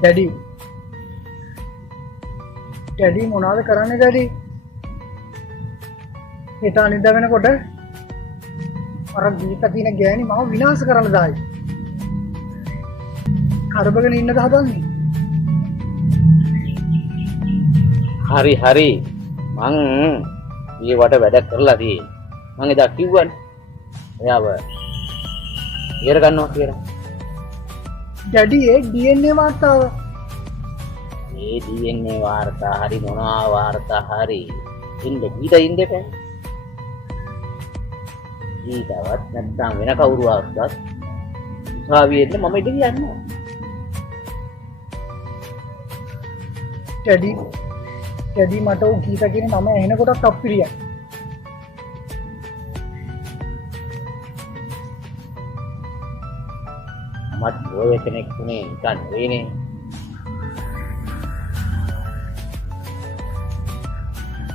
Daddy මොනවද කරන්නේ daddy? හිතා නිද වෙනකොට අර ගීත කියන ගෑණි මාව විනාශ කරන්න දායි. කරබගෙන ඉන්නද හදන්නේ? හරි මං ඊවට වැඩ කරලා තියෙන්නේ. මං එදා කිව්වනේ. එයාව ඉර ගන්නවා කියලා. ඩැඩි ඒ DNA වාර්තාව. ඒ DNA වාර්තා හරි මොනවා වාර්තා හරි ඉන්න ගීත ඉන්නක. ඊටවත් නැත්නම් වෙන කවුරු ආවත් උසාවියෙත් මම ඉඳ කියන්නේ. ඩැඩි මට උ ගීත කියන නම ඇහෙනකොටත් අප්පිරියයි. මත් ඔය කෙනෙක් තුනේ නිකන් වෙන්නේ.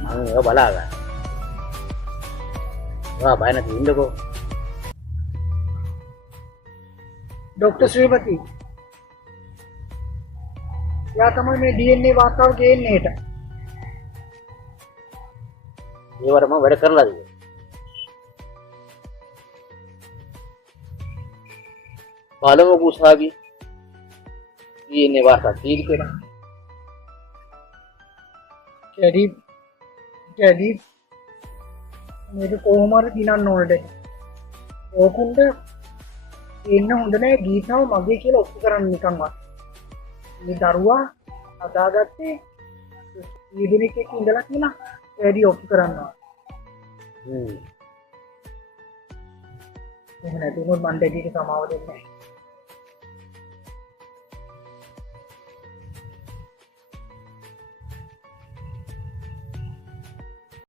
මම ඔය බලාගන්න. ඔයා බය නැති ඉන්නකෝ. ડોક્ટર ශ්‍රීපති. යා තමයි මේ DNA වාර්තාව ගේන්නේ හෙට. ඒවට මම වැඩ කරලා දෙනවා. පළමු උසාවිය DNA වාර්තා තීරණය කරා. ඩැඩි මේක කොහොම හරි දිනන්න ඕනද? ඕකුන්ට ඉන්න හොඳ නෑ ගීතාව මගේ කියලා ඔප්පු කරන්න නිකන්වත්. මේ දරුවා හදාගත්තේ ඊදිනෙක එක්ක ඉඳලා කියලා ඩැඩි ඔප්පු කරනවා. එහෙම නැතුනොත් මන් ඩැඩිට සමාව දෙන්නේ නෑ.